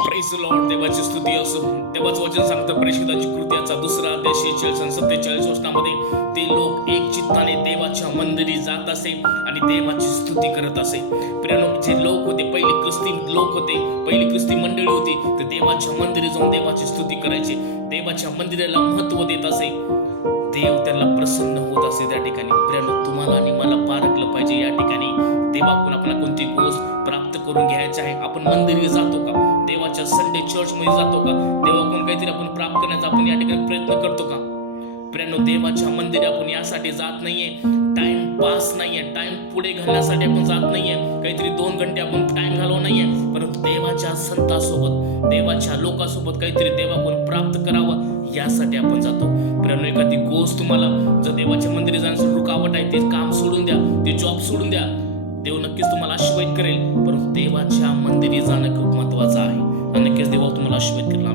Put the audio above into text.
Praise Lord. देवाची स्तुती असो. देवाचं वचन सांगतं परिशुद्धाची कृत्याचा 2रा अध्याय 46 आणि 47 वचनामध्ये ते लोक एक चित्ताने देवाच्या मंदिरी जात असे आणि देवाची स्तुती करत असे. प्रियानो, जे लोक होते पहिली ख्रिस्ती लोक होते, पहिली ख्रिस्ती मंडळी होती, ते देवाच्या मंदिरी जाऊन देवाची स्तुती करायचे, देवाच्या मंदिराला महत्व देत असे, देव त्याला प्रसन्न होत असे त्या ठिकाणी. प्रियानो, तुम्हाला आणि मला पारखलं पाहिजे या ठिकाणी देवाकडून आपल्याला कोणती गोष्ट प्राप्त करून घ्यायची आहे. आपण मंदिरी जातो का? देवाच्या संडे चर्च मध्ये जातो का? देवाकडून काहीतरी आपण प्राप्त करण्याचा आपण या ठिकाणी प्रयत्न करतो का? प्रियानो, देवाच्या मंदिरी आपण यासाठी जात नाहीये, टाइम पास नाहीये, टाइम पुढे घालण्यासाठी आपण जात नाहीये, काहीतरी 2 घंटे आपण टाइम घालवू नाहीये, परंतु देवाच्या संतासोबत, देवाच्या लोकांसोबत काहीतरी देवाकडून प्राप्त करावं यासाठी आपण जातो. प्रियानो, एखादी गोष्ट तुम्हाला जर देवाच्या मंदिरी जाण्याचं रुकावट आहे, ते काम सोडून द्या, ते जॉब सोडून द्या. देव नक्कीच तुम्हाला आशीर्वाद करेल, परंतु देवाच्या मंदिरी जाणं खूप महत्वाचं आहे आणि नक्कीच देव तुम्हाला आशीर्वाद करेल.